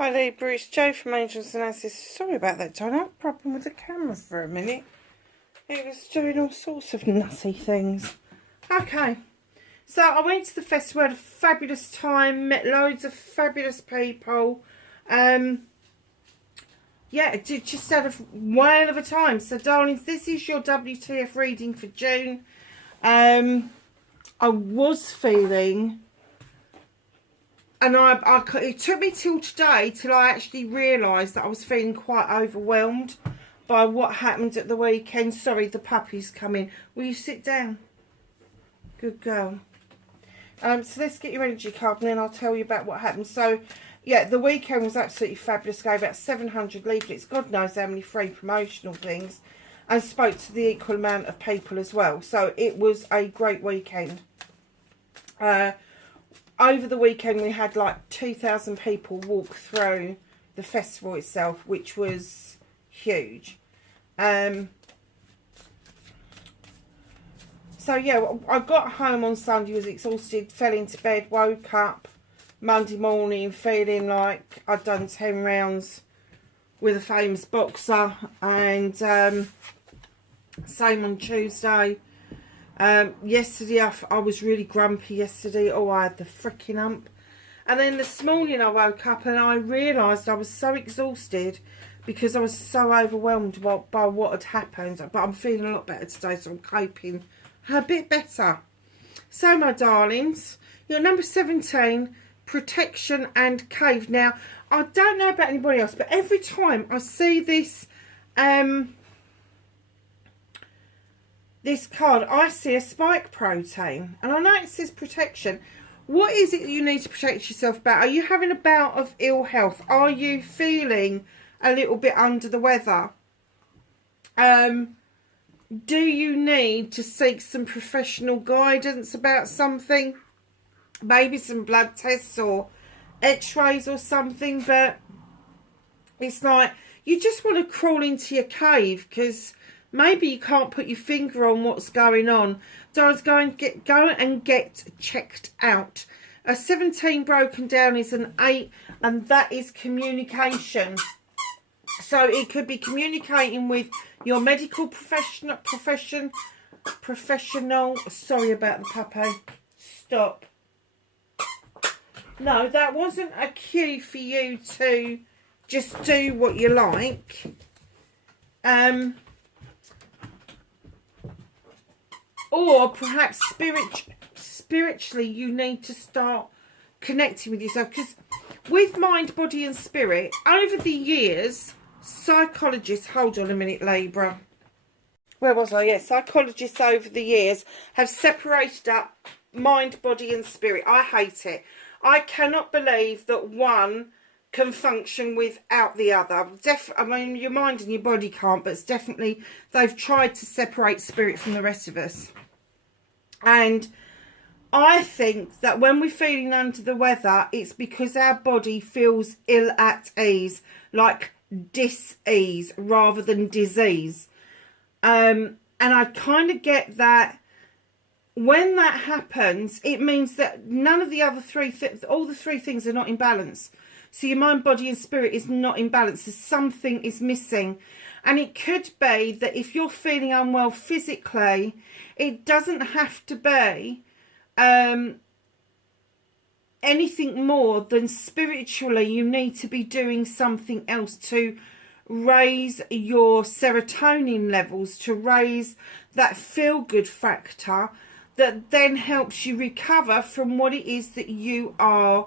Hi Libra, it's Jo from Angels and Asses. Sorry about that, John. I had a problem with the camera for a minute. It was doing all sorts of nutty things. Okay, so I went to the festival, had a fabulous time, met loads of fabulous people. Yeah, just had a whale of a time. So darlings, this is your WTF reading for June. I was feeling... And it took me till today till I actually realised that I was feeling quite overwhelmed by what happened at the weekend. Sorry, the puppy's coming. Will you sit down? Good girl. So let's get your energy card and then I'll tell you about what happened. So, yeah, the weekend was absolutely fabulous. Gave out 700 leaflets. God knows how many free promotional things. And spoke to the equal amount of people as well. So it was a great weekend. Over the weekend, we had like 2,000 people walk through the festival itself, which was huge. So, yeah, I got home on Sunday, was exhausted, fell into bed, woke up Monday morning feeling like I'd done 10 rounds with a famous boxer. And same on Tuesday. Yesterday I was really grumpy yesterday. Oh, I had the freaking hump. And then this morning I woke up and I realised I was so exhausted because I was so overwhelmed by what had happened. But I'm feeling a lot better today, so I'm coping a bit better. So, my darlings, you're number 17, Protection and Cave. Now, I don't know about anybody else, but every time I see this... this card, I see a spike protein, and I know it says protection. What is it that you need to protect yourself about? Are you having a bout of ill health? Are you feeling a little bit under the weather? Do you need to seek some professional guidance about something? Maybe some blood tests or x-rays or something, but it's like you just want to crawl into your cave because maybe you can't put your finger on what's going on. So go and get checked out. A 17 broken down is an 8, and that is communication. So it could be communicating with your medical professional. Sorry about the puppy. Stop. No, that wasn't a cue for you to just do what you like. Or perhaps spiritually you need to start connecting with yourself. Because with mind, body and spirit, over the years, psychologists... Hold on a minute, Libra. Where was I? Yeah, psychologists over the years have separated up mind, body and spirit. I hate it. I cannot believe that one can function without the other. I mean, your mind and your body can't, but it's definitely... They've tried to separate spirit from the rest of us. And I think that when we're feeling under the weather, it's because our body feels ill at ease, like dis-ease rather than disease. And I kind of get that when that happens, it means that none of the other all the three things are not in balance. So your mind, body and spirit is not in balance. So something is missing. And it could be that if you're feeling unwell physically, it doesn't have to be anything more than spiritually. You need to be doing something else to raise your serotonin levels, to raise that feel-good factor that then helps you recover from what it is that you are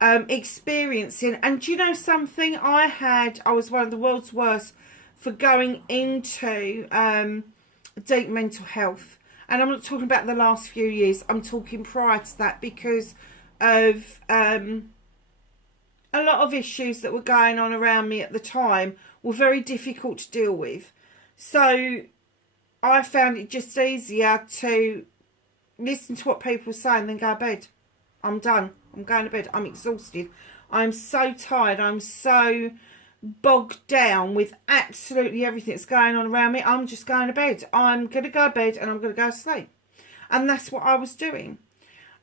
experiencing. And do you know something? I was one of the world's worst for going into deep mental health. And I'm not talking about the last few years. I'm talking prior to that, because of a lot of issues that were going on around me at the time were very difficult to deal with. So I found it just easier to listen to what people were saying than go to bed. I'm done. I'm going to bed. I'm exhausted. I'm so tired. I'm so bogged down with absolutely everything that's going on around me. I'm just going to bed. I'm going to go to bed and I'm going to go to sleep. And that's what I was doing.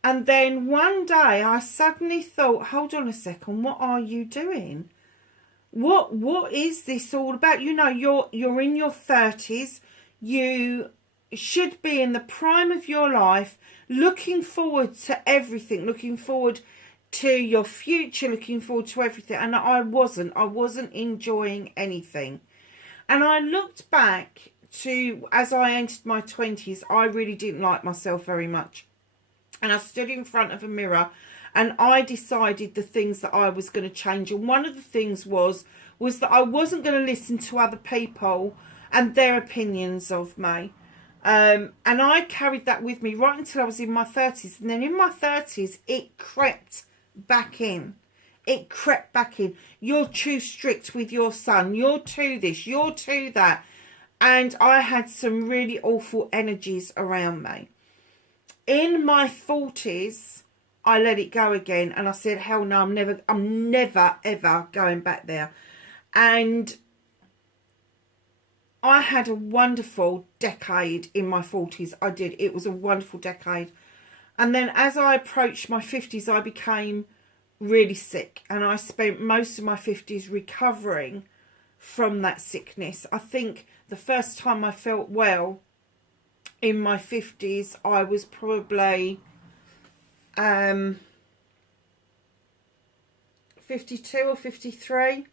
And then one day I suddenly thought, hold on a second, what are you doing? What is this all about? You know, you're in your 30s. You should be in the prime of your life, looking forward to everything, looking forward to your future, looking forward to everything. And I wasn't enjoying anything. And I looked back to, as I entered my 20s, I really didn't like myself very much. And I stood in front of a mirror and I decided the things that I was going to change. And one of the things was that I wasn't going to listen to other people and their opinions of me. And I carried that with me right until I was in my 30s. And then in my 30s, it crept back in. It crept back in. You're too strict with your son. You're too this. You're too that. And I had some really awful energies around me. In my 40s, I let it go again. And I said, hell no, I'm never, ever going back there. And I had a wonderful decade in my 40s. I did. It was a wonderful decade. And then as I approached my 50s, I became really sick. And I spent most of my 50s recovering from that sickness. I think the first time I felt well in my 50s, I was probably 52 or 53.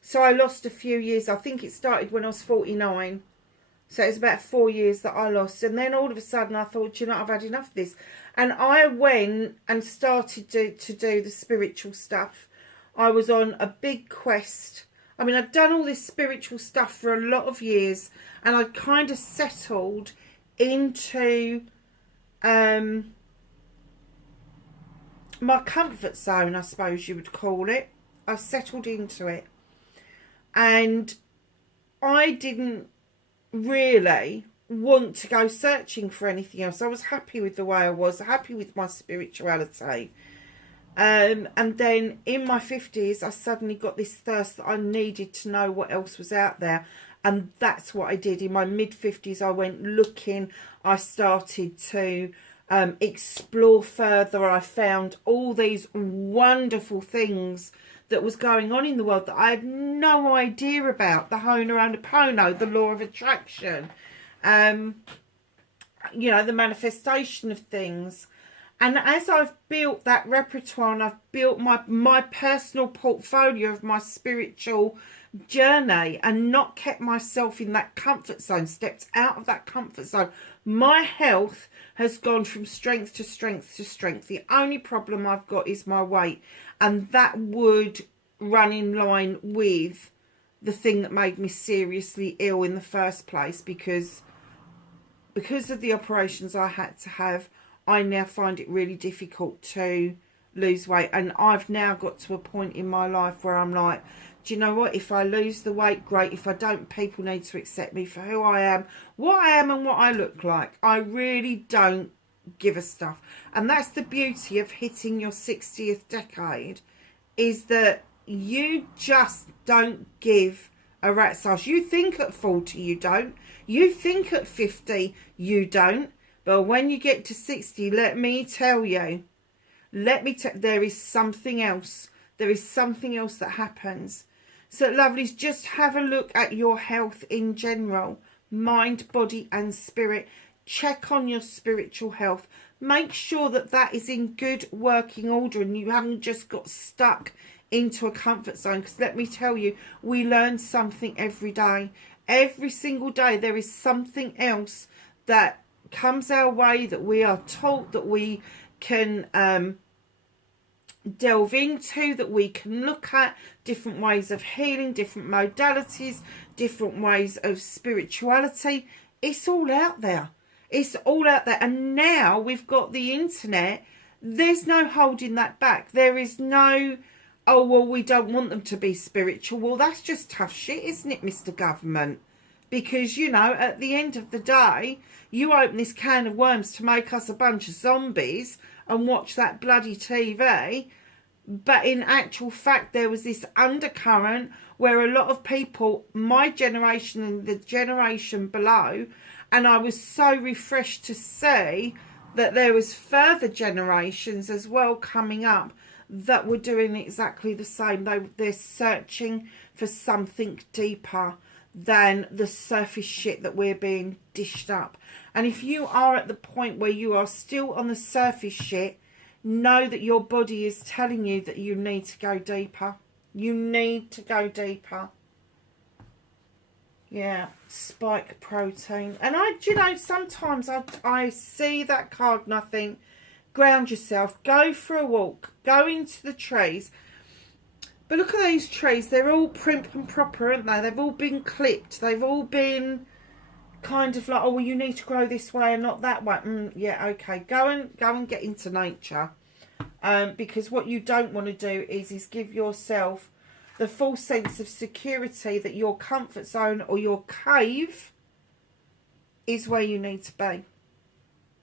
So I lost a few years. I think it started when I was 49. So it was about 4 years that I lost. And then all of a sudden I thought, you know, I've had enough of this. And I went and started to do the spiritual stuff. I was on a big quest. I mean, I'd done all this spiritual stuff for a lot of years. And I'd kind of settled into my comfort zone, I suppose you would call it. I settled into it. And I didn't really want to go searching for anything else. I was happy with the way I was, happy with my spirituality. And then in my 50s, I suddenly got this thirst that I needed to know what else was out there. And that's what I did. In my mid-50s, I went looking. I started to explore further. I found all these wonderful things that was going on in the world that I had no idea about. The Ho'oponopono, the law of attraction, you know, the manifestation of things. And as I've built that repertoire and I've built my personal portfolio of my spiritual journey and not kept myself in that comfort zone, stepped out of that comfort zone, my health has gone from strength to strength to strength. The only problem I've got is my weight, and that would run in line with the thing that made me seriously ill in the first place, because of the operations I had to have. I now find it really difficult to lose weight, and I've now got to a point in my life where I'm like, do you know what? If I lose the weight, great. If I don't, people need to accept me for who I am, what I am and what I look like. I really don't give a stuff. And that's the beauty of hitting your 60th decade, is that you just don't give a rat's ass. You think at 40 you don't. You think at 50 you don't. But when you get to 60, let me tell you, there is something else. There is something else that happens. So, lovelies, just have a look at your health in general. Mind, body and spirit. Check on your spiritual health. Make sure that that is in good working order and you haven't just got stuck into a comfort zone. Because let me tell you, we learn something every day. Every single day there is something else that comes our way, that we are taught, that we can delve into, that we can look at, different ways of healing, different modalities, different ways of spirituality. It's all out there. It's all out there. And now we've got the internet. There's no holding that back. There is no, oh, well, we don't want them to be spiritual. Well, that's just tough shit, isn't it, Mr. Government? Because, you know, at the end of the day, you open this can of worms to make us a bunch of zombies and watch that bloody TV. But in actual fact, there was this undercurrent where a lot of people, my generation and the generation below, and I was so refreshed to see that there was further generations as well coming up that were doing exactly the same. They're searching for something deeper than the surface shit that we're being dished up. And if you are at the point where you are still on the surface shit, know that your body is telling you that you need to go deeper. You need to go deeper. Yeah, spike protein. And you know, sometimes I see that card and I think, ground yourself, go for a walk, go into the trees. But look at these trees, they're all prim and proper, aren't they? They've all been clipped, they've all been kind of like, oh, well, you need to grow this way and not that way. Yeah, okay, go and get into nature. Because what you don't want to do is give yourself the full sense of security that your comfort zone or your cave is where you need to be.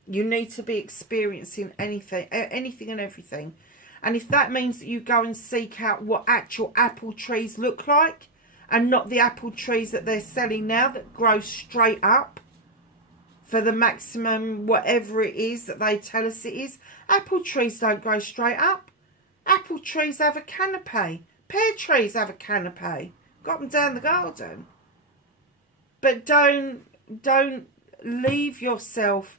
You need to be experiencing anything and everything. And if that means that you go and seek out what actual apple trees look like and not the apple trees that they're selling now that grow straight up for the maximum whatever it is that they tell us it is. Apple trees don't grow straight up. Apple trees have a canopy. Pear trees have a canopy. Got them down the garden. But don't leave yourself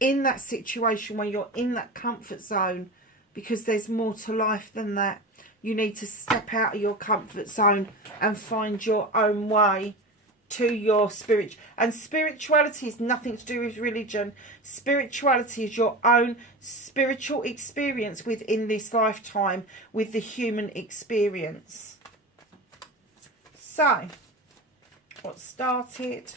in that situation where you're in that comfort zone, because there's more to life than that. You need to step out of your comfort zone and find your own way to your spirit. And spirituality is nothing to do with religion. Spirituality is your own spiritual experience within this lifetime with the human experience. So, what started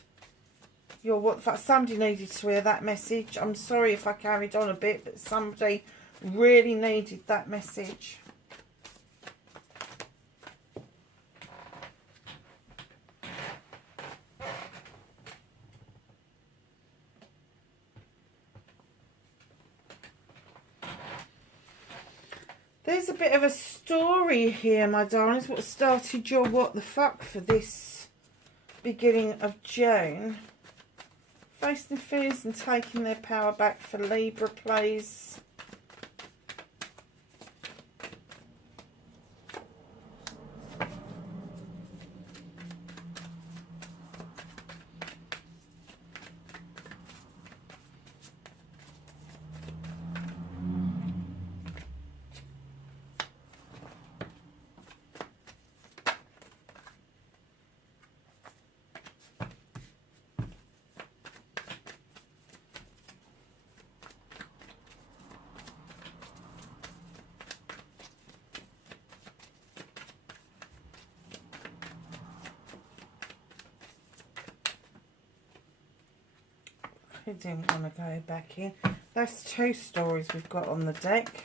your what? Somebody needed to hear that message. I'm sorry if I carried on a bit, but somebody really needed that message. There's a bit of a story here, my darlings. What started your what the fuck for this beginning of June? Facing fears and taking their power back for Libra, please. I didn't want to go back in. That's two stories we've got on the deck.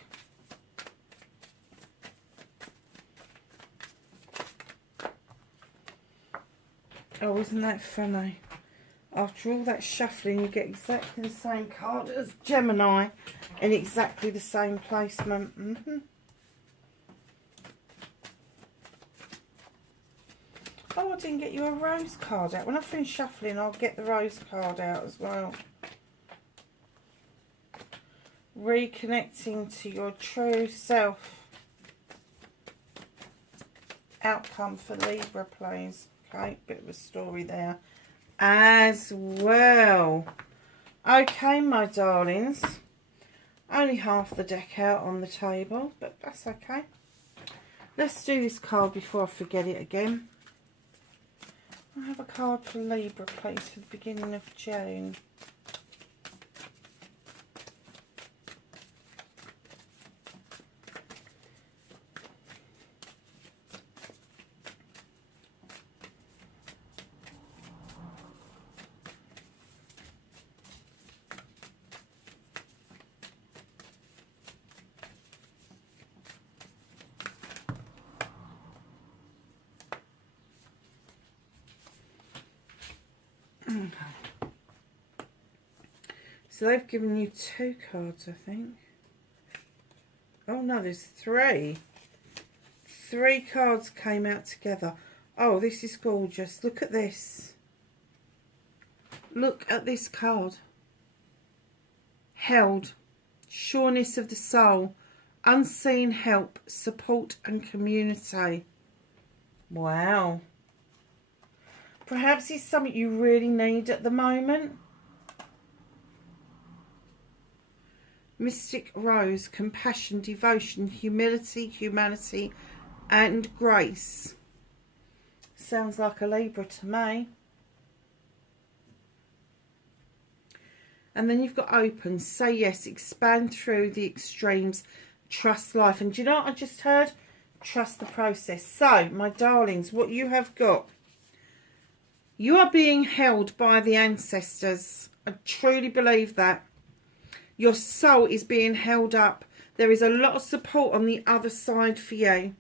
Oh, isn't that funny? After all that shuffling, you get exactly the same card as Gemini in exactly the same placement. Oh, I didn't get you a rose card out. When I finish shuffling, I'll get the rose card out as well. Reconnecting to your true self. Outcome for Libra, please. Okay, bit of a story there as well. Okay, my darlings. Only half the deck out on the table, but that's okay. Let's do this card before I forget it again. I have a card for Libra, please, for the beginning of June. So they've given you two cards, I think. Oh no, there's three. Three cards came out together. Oh, this is gorgeous. Look at this. Look at this card. held, sureness of the soul, unseen help, support and community. Wow. Perhaps it's something you really need at the moment. Mystic Rose, compassion, devotion, humility, humanity and grace. Sounds like a Libra to me. And then you've got open, say yes, expand through the extremes, trust life. And do you know what I just heard? Trust the process. So, my darlings, what you have got, you are being held by the ancestors. I truly believe that. Your soul is being held up. There is a lot of support on the other side for you.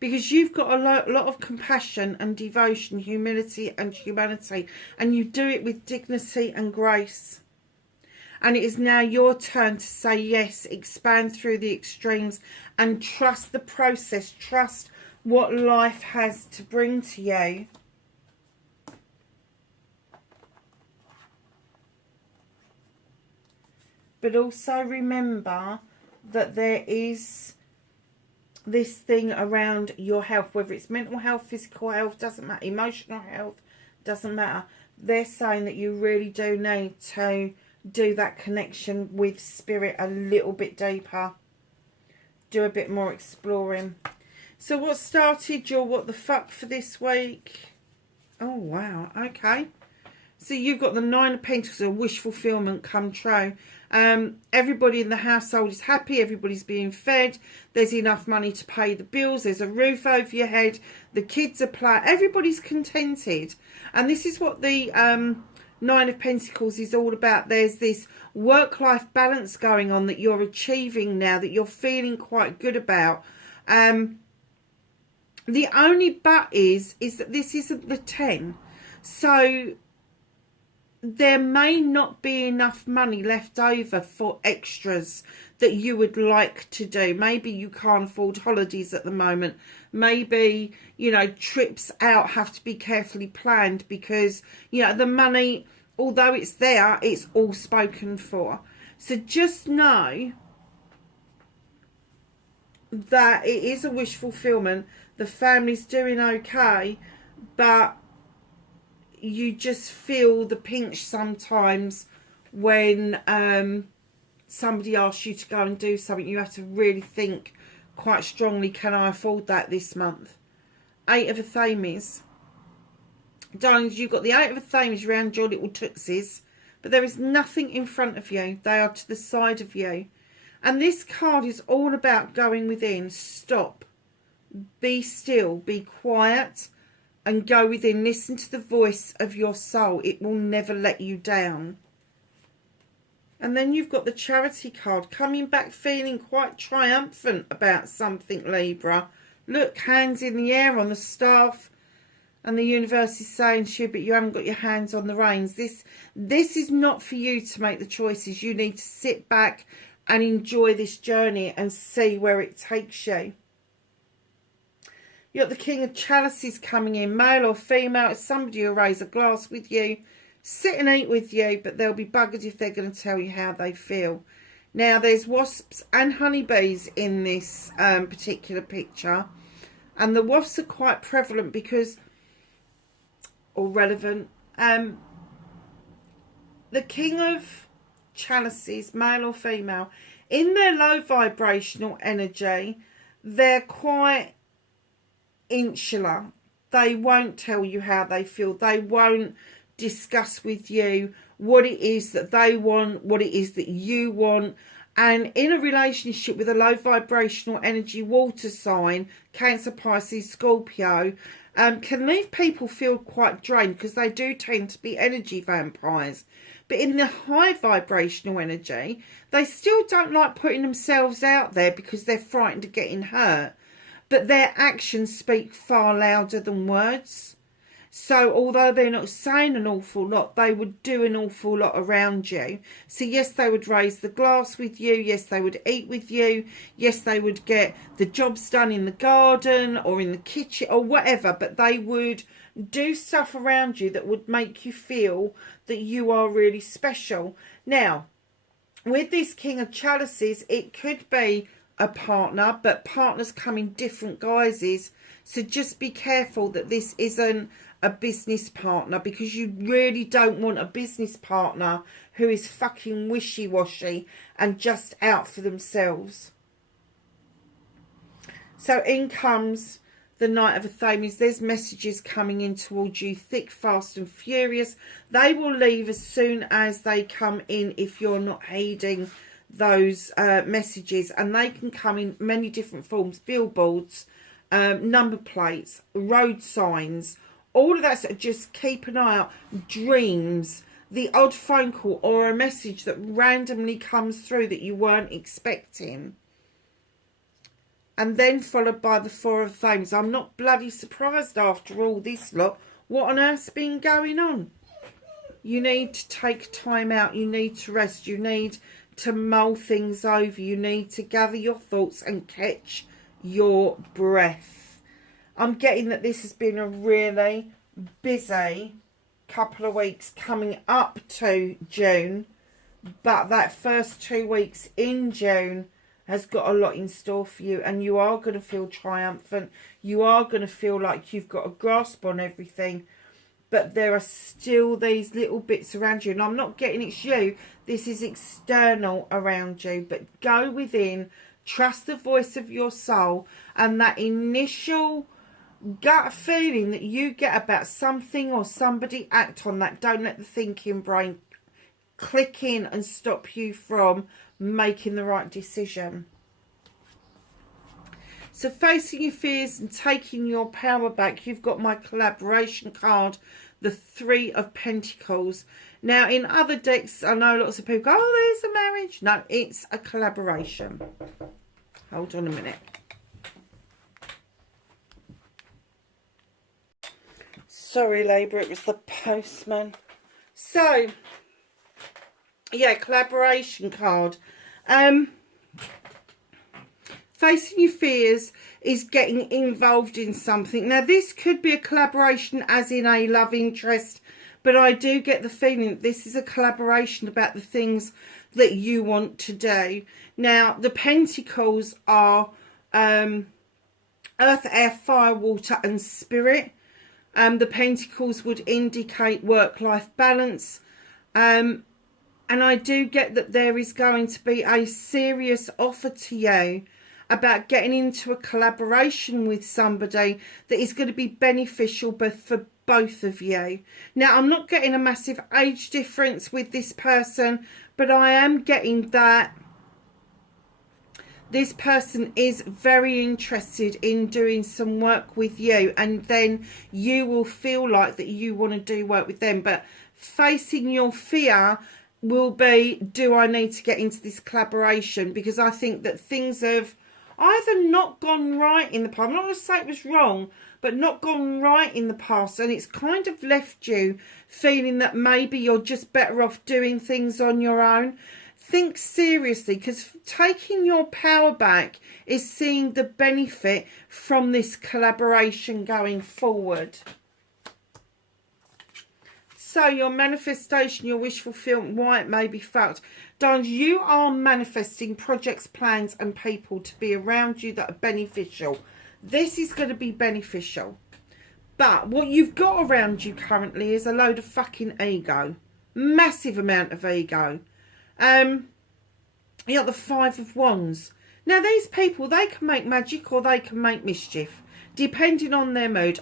Because you've got a lot of compassion and devotion, humility and humanity. And you do it with dignity and grace. And it is now your turn to say yes, expand through the extremes and trust the process. Trust what life has to bring to you. But also remember that there is this thing around your health, whether it's mental health, physical health, doesn't matter, emotional health, doesn't matter. They're saying that you really do need to do that connection with spirit a little bit deeper. Do a bit more exploring. So what started your what the fuck for this week? Oh, wow. Okay. So you've got the 9 of Pentacles, a wish fulfillment come true. Everybody in the household is happy. Everybody's being fed. There's enough money to pay the bills. There's a roof over your head. The kids are playing. Everybody's contented. And this is what the 9 of Pentacles is all about. There's this work-life balance going on that you're achieving now, that you're feeling quite good about. The only but is that this isn't the 10. So there may not be enough money left over for extras that you would like to do. Maybe you can't afford holidays at the moment. Maybe, you know, trips out have to be carefully planned because, you know, the money, although it's there, it's all spoken for. So just know that it is a wish fulfillment. The family's doing okay, but you just feel the pinch sometimes when somebody asks you to go and do something. You have to really think quite strongly, can I afford that this month? 8 of Athames. Darlings, you've got the 8 of Athames around your little tootsies, but there is nothing in front of you. They are to the side of you. And this card is all about going within. Stop. Be still. Be quiet. And go within. Listen to the voice of your soul. It will never let you down. And then you've got the Charity card. Coming back feeling quite triumphant about something, Libra. Look, hands in the air on the staff. And the universe is saying to you, but you haven't got your hands on the reins. This is not for you to make the choices. You need to sit back and enjoy this journey and see where it takes you. You've got the King of Chalices coming in, male or female. It's somebody who'll raise a glass with you, sit and eat with you, but they'll be buggered if they're going to tell you how they feel. Now, there's wasps and honeybees in this particular picture. And the wasps are quite prevalent because, or relevant. The King of Chalices, male or female, in their low vibrational energy, they're quite insular. They won't tell you how they feel. They won't discuss with you what it is that they want, what it is that you want. And in a relationship with a low vibrational energy water sign, Cancer, Pisces, Scorpio, can leave people feel quite drained because they do tend to be energy vampires. But in the high vibrational energy, they still don't like putting themselves out there because they're frightened of getting hurt. But their actions speak far louder than words. So although they're not saying an awful lot, they would do an awful lot around you. So yes, they would raise the glass with you. Yes, they would eat with you. Yes, they would get the jobs done in the garden or in the kitchen or whatever. But they would do stuff around you that would make you feel that you are really special. Now, with this King of Chalices, it could be a partner, but partners come in different guises. So just be careful that this isn't a business partner, because you really don't want a business partner who is fucking wishy-washy and just out for themselves. So in comes the Knight of Athames. There's messages coming in towards you, thick, fast and furious. They will leave as soon as they come in if you're not heeding those messages, and they can come in many different forms: billboards, number plates, road signs, all of that. So just keep an eye out. Dreams, the odd phone call or a message that randomly comes through that you weren't expecting. And then followed by the Four of Flames. I'm not bloody surprised after all this lot. What on earth's been going on? You need to take time out. You need to rest. You need to mull things over. You need to gather your thoughts and catch your breath. I'm getting that this has been a really busy couple of weeks coming up to June, but that first 2 weeks in June has got a lot in store for you, and you are going to feel triumphant. You are going to feel like you've got a grasp on everything, but there are still these little bits around you, and I'm not getting it's you. This is external around you, but go within, trust the voice of your soul, and that initial gut feeling that you get about something or somebody, act on that. Don't let the thinking brain click in and stop you from making the right decision. So facing your fears and taking your power back, you've got my collaboration card, the Three of Pentacles. Now in other decks, I know lots of people go, oh, there's a marriage. No, it's a collaboration. Hold on a minute. Sorry, Libra, it was the postman. So, yeah, collaboration card. Facing your fears is getting involved in something. Now, this could be a collaboration as in a love interest, but I do get the feeling that this is a collaboration about the things that you want to do. Now, the Pentacles are earth, air, fire, water and spirit. The Pentacles would indicate work-life balance. And I do get that there is going to be a serious offer to you about getting into a collaboration with somebody that is going to be beneficial for both of you. Now, I'm not getting a massive age difference with this person, but I am getting that this person is very interested in doing some work with you, and then you will feel like that you want to do work with them. But facing your fear will be, do I need to get into this collaboration? Because I think that things have either not gone right in the past. I'm not going to say it was wrong, but not gone right in the past. And it's kind of left you feeling that maybe you're just better off doing things on your own. Think seriously, because taking your power back is seeing the benefit from this collaboration going forward. So your manifestation, your wish fulfillment, why it may be felt. Darlings, you are manifesting projects, plans and people to be around you that are beneficial. This is going to be beneficial. But what you've got around you currently is a load of fucking ego. Massive amount of ego. You got the Five of Wands. Now these people, they can make magic or they can make mischief, depending on their mood.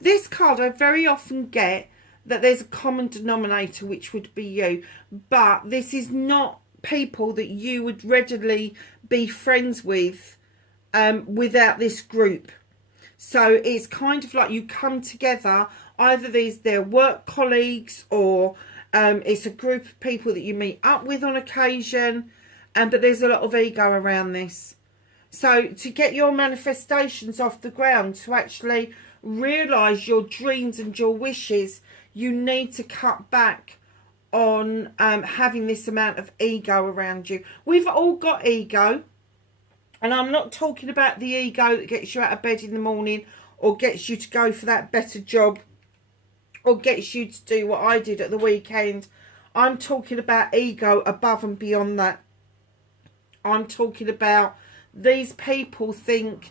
This card I very often get that there's a common denominator, which would be you, but this is not people that you would readily be friends with without this group. So it's kind of like you come together, either they're work colleagues or it's a group of people that you meet up with on occasion, but there's a lot of ego around this. So to get your manifestations off the ground, to actually realise your dreams and your wishes, you need to cut back on having this amount of ego around you. We've all got ego. And I'm not talking about the ego that gets you out of bed in the morning or gets you to go for that better job or gets you to do what I did at the weekend. I'm talking about ego above and beyond that. I'm talking about these people think,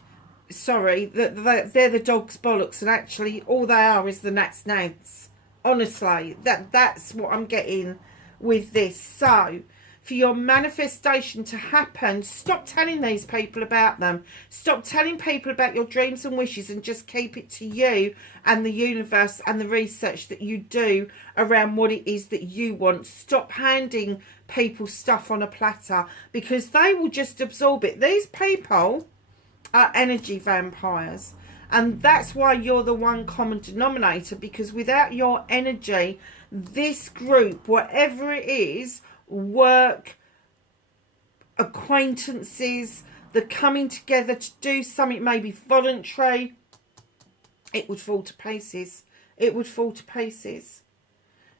sorry, that they're the dog's bollocks, and actually all they are is the gnat's nants. Honestly, that's what I'm getting with this. So, for your manifestation to happen, stop telling these people about them. Stop telling people about your dreams and wishes, and just keep it to you and the universe and the research that you do around what it is that you want. Stop handing people stuff on a platter, because they will just absorb it. These people are energy vampires, and that's why you're the one common denominator, because without your energy, this group, whatever it is, work, acquaintances, the coming together to do something maybe voluntary, it would fall to pieces. It would fall to pieces.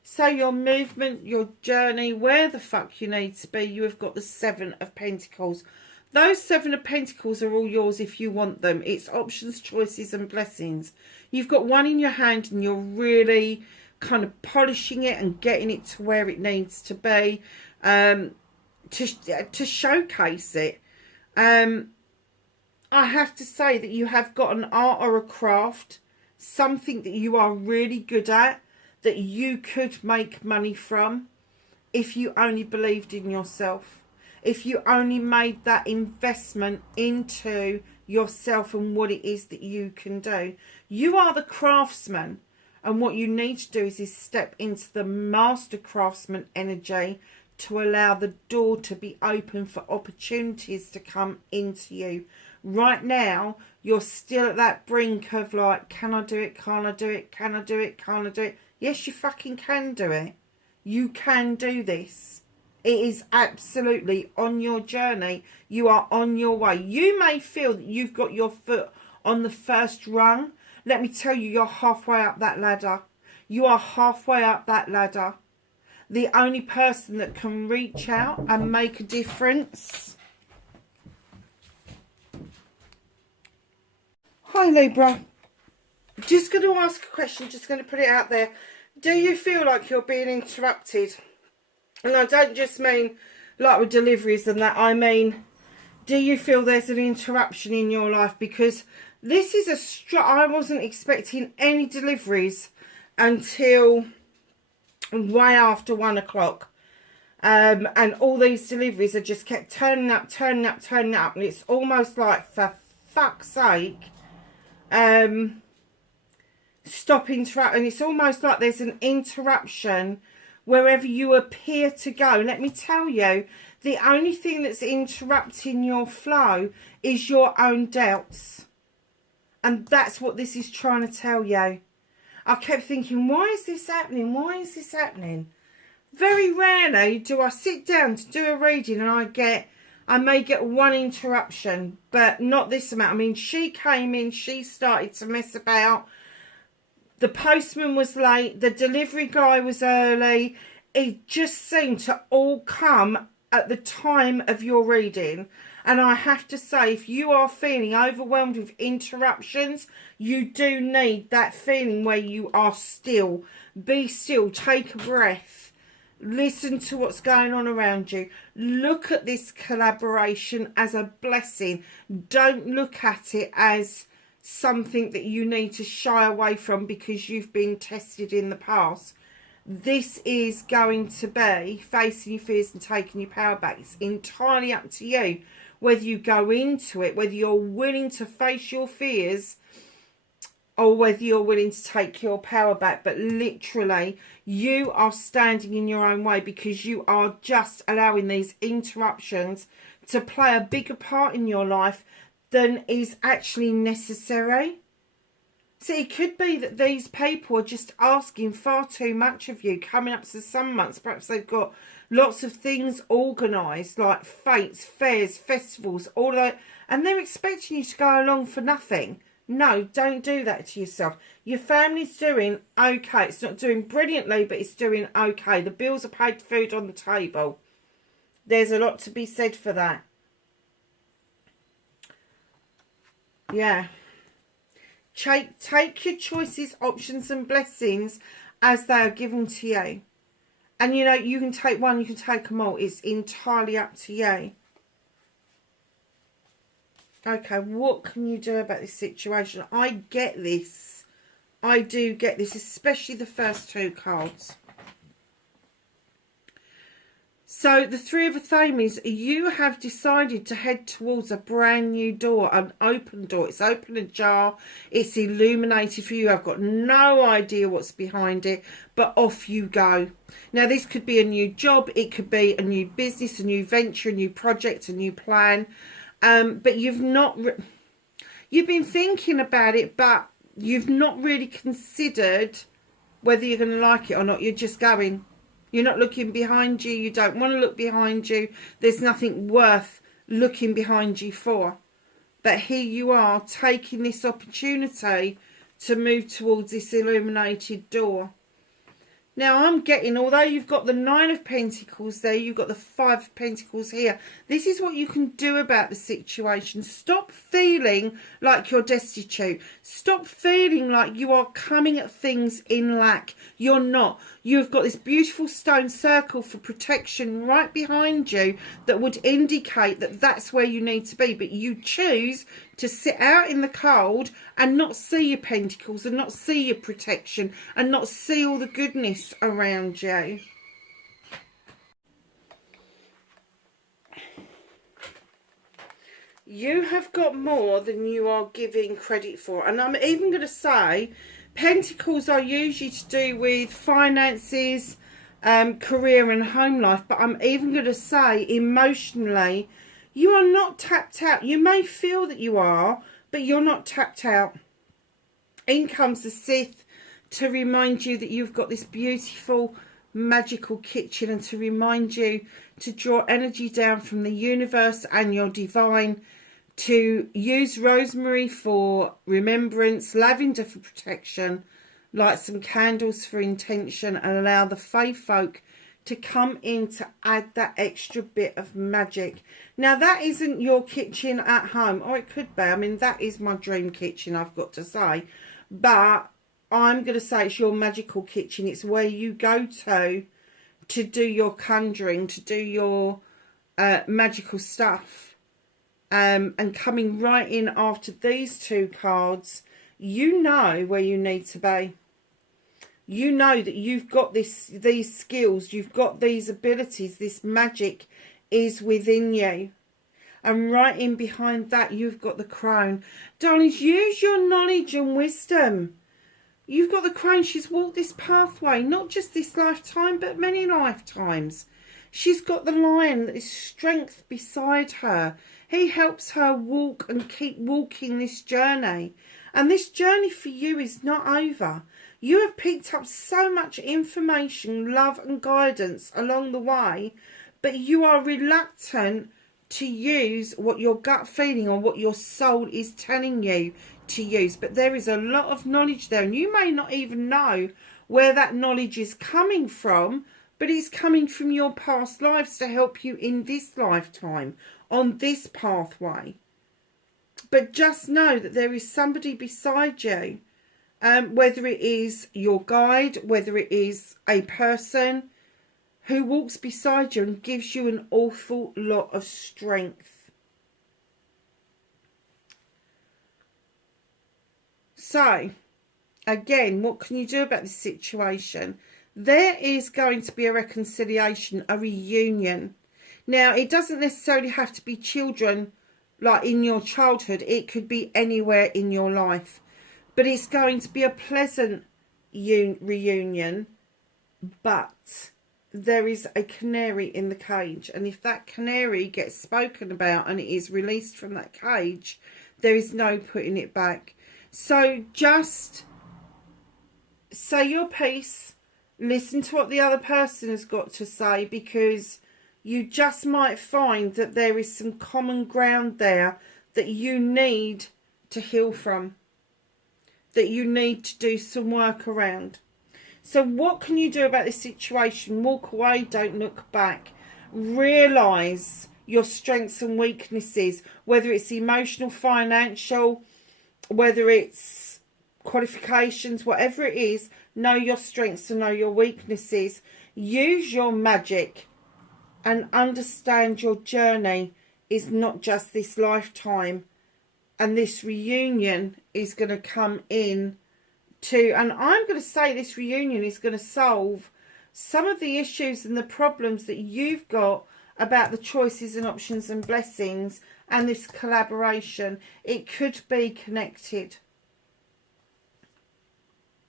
So your movement, your journey, where the fuck you need to be, you have got the Seven of Pentacles. Those Seven of Pentacles are all yours if you want them. It's options, choices and blessings. You've got one in your hand and you're really kind of polishing it and getting it to where it needs to be, to showcase it. I have to say that you have got an art or a craft, something that you are really good at, that you could make money from if you only believed in yourself. If you only made that investment into yourself and what it is that you can do. You are the craftsman. And what you need to do is step into the master craftsman energy to allow the door to be open for opportunities to come into you. Right now, you're still at that brink of like, can I do it? Can't I do it? Can I do it? Can't I do it? Yes, you fucking can do it. You can do this. It is absolutely on your journey. You are on your way. You may feel that you've got your foot on the first rung. Let me tell you, you're halfway up that ladder. You are halfway up that ladder. The only person that can reach out and make a difference. Hi Libra. Just going to ask a question, just going to put it out there. Do you feel like you're being interrupted? And I don't just mean like with deliveries and that. I mean, do you feel there's an interruption in your life? Because this is I wasn't expecting any deliveries until way after 1 o'clock. And all these deliveries are just kept turning up. And it's almost like, for fuck's sake, stop interrupting. It's almost like there's an interruption wherever you appear to go. Let me tell you, the only thing that's interrupting your flow is your own doubts. And that's what this is trying to tell you. I kept thinking, why is this happening? Why is this happening? Very rarely do I sit down to do a reading and I may get one interruption, but not this amount. I mean, she came in, she started to mess about. The postman was late. The delivery guy was early. It just seemed to all come at the time of your reading. And I have to say, if you are feeling overwhelmed with interruptions, you do need that feeling where you are still. Be still. Take a breath. Listen to what's going on around you. Look at this collaboration as a blessing. Don't look at it as something that you need to shy away from because you've been tested in the past. This is going to be facing your fears and taking your power back. It's entirely up to you whether you go into it, whether you're willing to face your fears or whether you're willing to take your power back. But literally, you are standing in your own way because you are just allowing these interruptions to play a bigger part in your life than is actually necessary. So it could be that these people are just asking far too much of you coming up to some months. Perhaps they've got lots of things organised, like fates, fairs, festivals, all that, and they're expecting you to go along for nothing. No, don't do that to yourself. Your family's doing okay. It's not doing brilliantly, but it's doing okay. The bills are paid, food on the table. There's a lot to be said for that. Yeah. Take your choices, options and blessings as they are given to you. And you know, you can take one, you can take them all. It's entirely up to you. Okay, what can you do about this situation? I get this. I do get this, especially the first two cards. So, the Three of Athames, you have decided to head towards a brand new door, an open door. It's open ajar. It's illuminated for you. I've got no idea what's behind it, but off you go. Now, this could be a new job. It could be a new business, a new venture, a new project, a new plan. But you've been thinking about it, but you've not really considered whether you're going to like it or not. You're just going. You're not looking behind you. You don't want to look behind you. There's nothing worth looking behind you for. But here you are taking this opportunity to move towards this illuminated door. Now, I'm getting, although you've got the Nine of Pentacles there, you've got the Five of Pentacles here. This is what you can do about the situation. Stop feeling like you're destitute. Stop feeling like you are coming at things in lack. You're not. You've got this beautiful stone circle for protection right behind you that would indicate that that's where you need to be. But you choose to sit out in the cold and not see your pentacles and not see your protection and not see all the goodness around you. You have got more than you are giving credit for. And I'm even going to say pentacles are usually to do with finances, career and home life. But I'm even going to say emotionally, you are not tapped out. You may feel that you are, but you're not tapped out. In comes the Sith to remind you that you've got this beautiful, magical kitchen and to remind you to draw energy down from the universe and your divine, to use rosemary for remembrance, lavender for protection, light some candles for intention, and allow the fae folk to come in to add that extra bit of magic. Now, that isn't your kitchen at home, or it could be. I mean, that is my dream kitchen, I've got to say. But I'm going to say it's your magical kitchen. It's where you go to do your conjuring, to do your magical stuff. And coming right in after these two cards, you know where you need to be. You know that you've got these skills, you've got these abilities, this magic is within you. And right in behind that, you've got the crown. Darlings, use your knowledge and wisdom. You've got the crown. She's walked this pathway, not just this lifetime, but many lifetimes. She's got the lion that is strength beside her. He helps her walk and keep walking this journey. And this journey for you is not over. You have picked up so much information, love and guidance along the way, but you are reluctant to use what your gut feeling or what your soul is telling you to use. But there is a lot of knowledge there, and you may not even know where that knowledge is coming from, but it's coming from your past lives to help you in this lifetime, on this pathway. But just know that there is somebody beside you, whether it is your guide, whether it is a person who walks beside you and gives you an awful lot of strength. So, again, what can you do about this situation? There is going to be a reconciliation, a reunion. Now, it doesn't necessarily have to be children like in your childhood. It could be anywhere in your life. But it's going to be a pleasant reunion. But there is a canary in the cage. And if that canary gets spoken about and it is released from that cage, there is no putting it back. So just say your piece. Listen to what the other person has got to say, because you just might find that there is some common ground there that you need to heal from. that you need to do some work around. So what can you do about this situation? Walk away, don't look back. Realise your strengths and weaknesses, whether it's emotional, financial, whether it's qualifications, whatever it is. Know your strengths and know your weaknesses. Use your magic and understand your journey is not just this lifetime. And this reunion is going to come in to, and I'm going to say this reunion is going to solve some of the issues and the problems that you've got about the choices and options and blessings and this collaboration. It could be connected.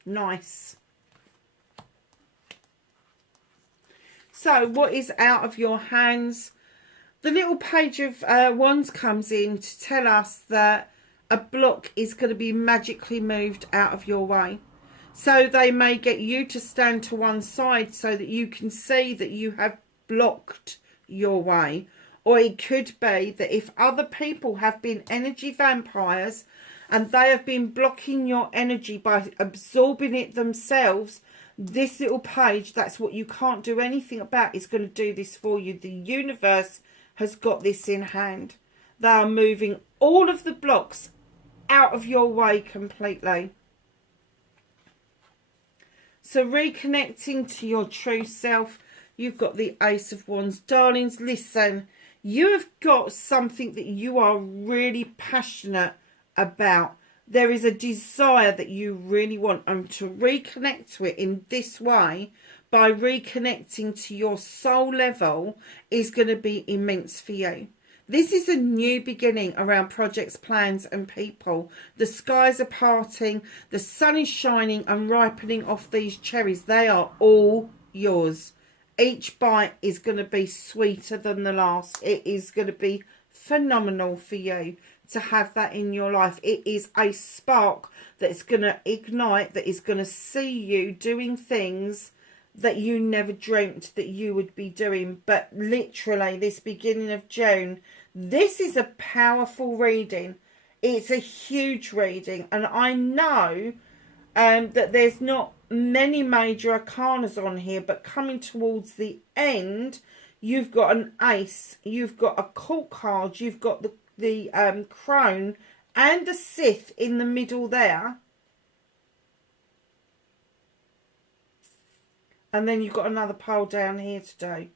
Nice. So what is out of your hands? The little page of wands comes in to tell us that a block is going to be magically moved out of your way. So they may get you to stand to one side so that you can see that you have blocked your way. Or it could be that if other people have been energy vampires and they have been blocking your energy by absorbing it themselves, this little page, that's what you can't do anything about, is going to do this for you. The universe has got this in hand. They are moving all of the blocks out of your way completely. So reconnecting to your true self, you've got the Ace of Wands. Darlings, listen, you have got something that you are really passionate about. There is a desire that you really want, and to reconnect to it in this way, by reconnecting to your soul level, is going to be immense for you. This is a new beginning around projects, plans and people. The skies are parting, the sun is shining and ripening off these cherries. They are all yours. Each bite is going to be sweeter than the last. It is going to be phenomenal for you to have that in your life. It is a spark that's going to ignite, that is going to see you doing things that you never dreamt that you would be doing. But literally this beginning of June, this is a powerful reading. It's a huge reading, and I know that there's not many major arcanas on here, but coming towards the end, you've got an ace, you've got a court card, you've got the crone and the Sith in the middle there. And then you've got another pile down here today,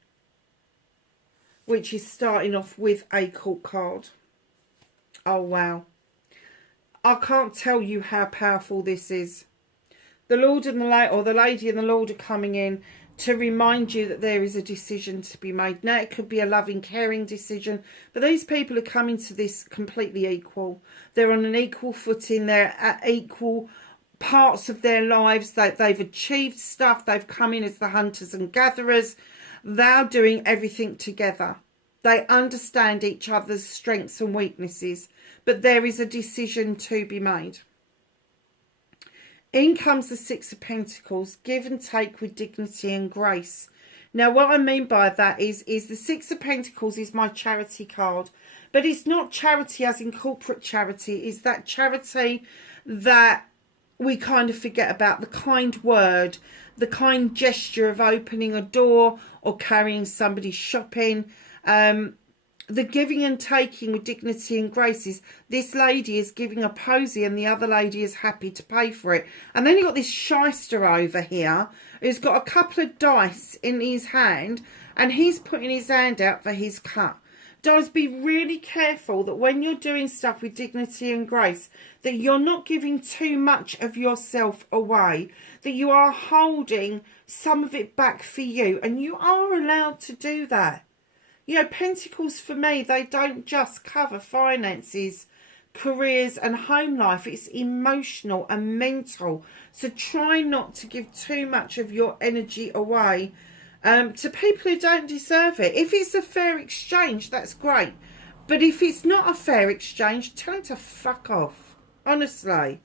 which is starting off with a court card. Oh, wow. I can't tell you how powerful this is. The Lord and the Lady, or the Lady and the Lord, are coming in to remind you that there is a decision to be made. Now, it could be a loving, caring decision, but these people are coming to this completely equal. They're on an equal footing. They're at equal parts of their lives. They've achieved stuff. They've come in as the hunters and gatherers. They're doing everything together. They understand each other's strengths and weaknesses, but there is a decision to be made. In comes the Six of Pentacles, give and take with dignity and grace. Now, what I mean by that is the Six of Pentacles is my charity card, but it's not charity as in corporate charity. It's that charity that we kind of forget about, the kind word, the kind gesture of opening a door or carrying somebody shopping. The giving and taking with dignity and grace is this lady is giving a posy and the other lady is happy to pay for it. And then you've got this shyster over here who's got a couple of dice in his hand and he's putting his hand out for his cut. Guys, be really careful that when you're doing stuff with dignity and grace, that you're not giving too much of yourself away, that you are holding some of it back for you, and you are allowed to do that. You know, Pentacles for me, they don't just cover finances, careers and home life. It's emotional and mental. So try not to give too much of your energy away to people who don't deserve it. If it's a fair exchange, that's great. But if it's not a fair exchange, tell them to fuck off. Honestly.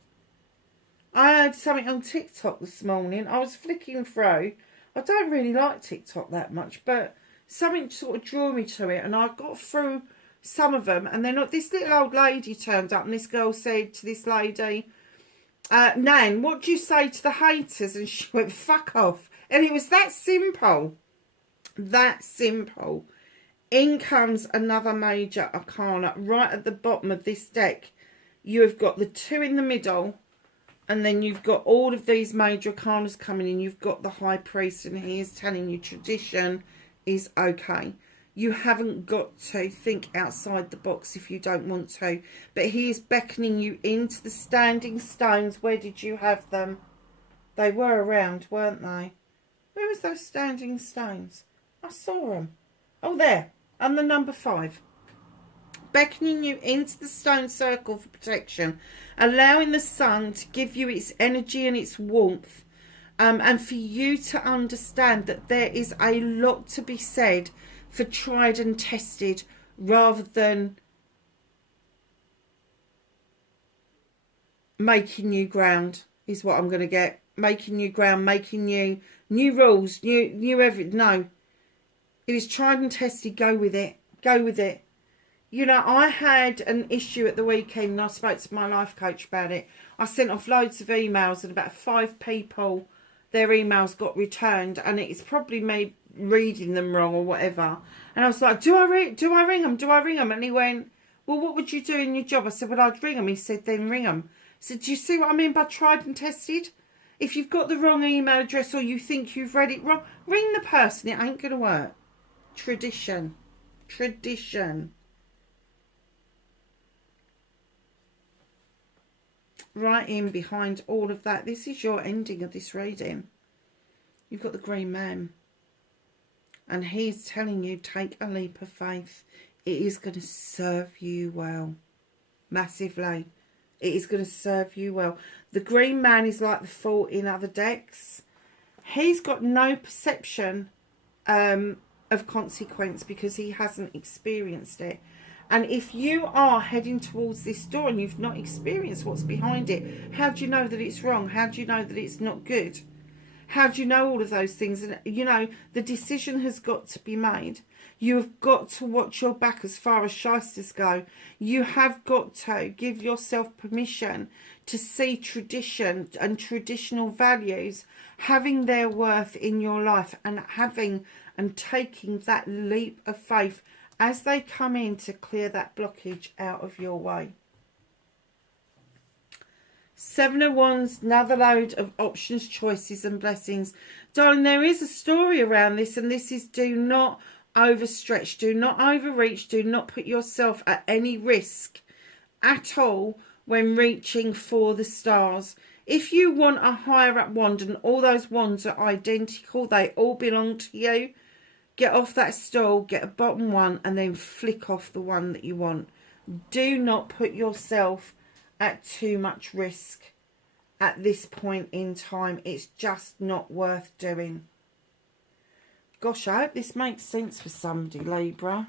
I heard something on TikTok this morning. I was flicking through. I don't really like TikTok that much, but something sort of drew me to it, and I got through some of them, and then this little old lady turned up, and this girl said to this lady, Nan, what do you say to the haters? And she went, fuck off. And it was that simple. That simple. In comes another major arcana. Right at the bottom of this deck, you have got the 2 in the middle. And then you've got all of these major arcanas coming in. You've got the High Priest, and he is telling you tradition is okay. You haven't got to think outside the box if you don't want to. But he is beckoning you into the standing stones. Where did you have them? They were around, weren't they? Where was those standing stones? I saw them. Oh, there. And the number 5. Beckoning you into the stone circle for protection. Allowing the sun to give you its energy and its warmth. And for you to understand that there is a lot to be said for tried and tested rather than making new ground is what I'm going to get. Making new ground, making new rules, new everything. No. It is tried and tested. Go with it. Go with it. You know, I had an issue at the weekend and I spoke to my life coach about it. I sent off loads of emails and about 5 people, their emails got returned, and it's probably me reading them wrong or whatever. And I was like, do I ring them? Do I ring them? And he went, well, what would you do in your job? I said, well, I'd ring them. He said, then ring them. I said, do you see what I mean by tried and tested? If you've got the wrong email address or you think you've read it wrong, ring the person. It ain't going to work. Tradition. Tradition. Right in behind all of that. This is your ending of this reading. You've got the Green Man. And he's telling you, take a leap of faith. It is going to serve you well. Massively. It is going to serve you well. The Green Man is like the Fool in other decks. He's got no perception of consequence because he hasn't experienced it. And if you are heading towards this door and you've not experienced what's behind it, how do you know that it's wrong? How do you know that it's not good? How do you know all of those things? And, you know, the decision has got to be made. You have got to watch your back as far as shysters go. You have got to give yourself permission to see tradition and traditional values having their worth in your life and having and taking that leap of faith as they come in to clear that blockage out of your way. 7 of Wands, another load of options, choices and blessings. Darling, there is a story around this, and this is do not overstretch, do not overreach, do not put yourself at any risk at all when reaching for the stars. If you want a higher up wand and all those wands are identical, they all belong to you, get off that stool, get a bottom one, and then flick off the one that you want. Do not put yourself at too much risk at this point in time. It's just not worth doing. Gosh, I hope this makes sense for somebody, Libra.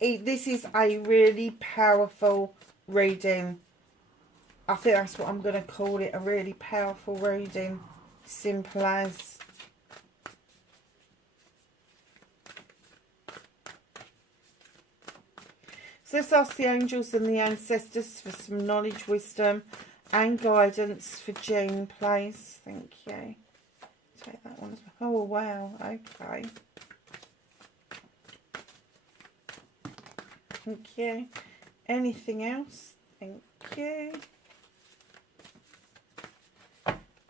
This is a really powerful reading. I think that's what I'm going to call it, a really powerful reading. Simple as. So let's ask the angels and the ancestors for some knowledge, wisdom and guidance for June, please. Thank you. Take that one as well. Oh, wow. Okay. Thank you. Anything else? Thank you.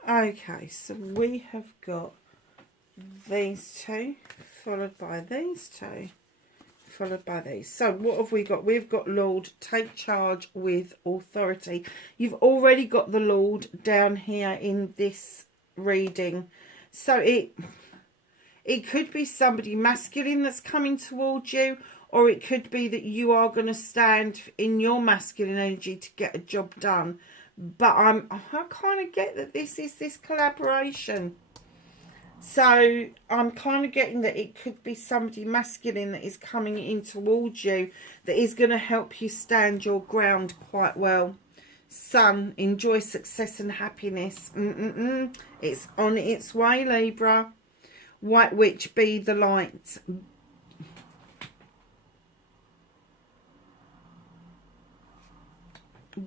Okay, so we have got these two, followed by these two, followed by these. So what have we got? We've got Lord, take charge with authority. You've already got the Lord down here in this reading. So it could be somebody masculine that's coming towards you, or it could be that you are going to stand in your masculine energy to get a job done. But I kind of get that this is this collaboration. So I'm kind of getting that it could be somebody masculine that is coming in towards you that is going to help you stand your ground quite well. Sun, enjoy success and happiness. It's on its way, Libra. White Witch, be the light.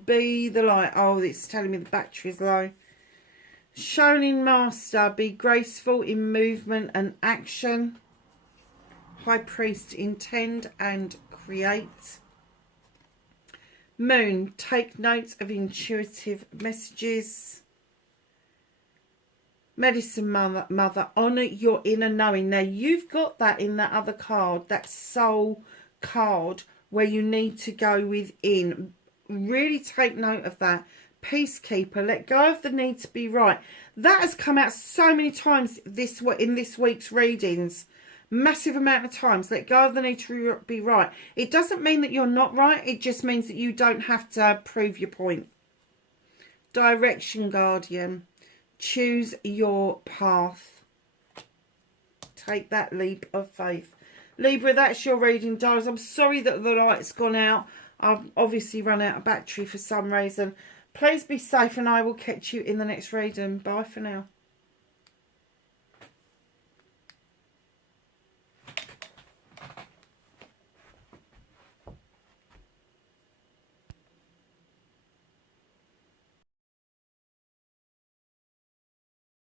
Be the light. Oh, it's telling me the battery's low. Shonen Master, be graceful in movement and action. High Priest, intend and create. Moon, take note of intuitive messages. Medicine Mother, honour your inner knowing. Now, you've got that in that other card, that soul card, where you need to go within. Really take note of that. Peacekeeper, let go of the need to be right. That has come out so many times in this week's readings. Massive amount of times. Let go of the need to be right. It doesn't mean that you're not right. It just means that you don't have to prove your point. Direction Guardian, choose your path. Take that leap of faith. Libra, that's your reading, darlings. I'm sorry that the light's gone out. I've obviously run out of battery for some reason. Please be safe, and I will catch you in the next reading. Bye for now.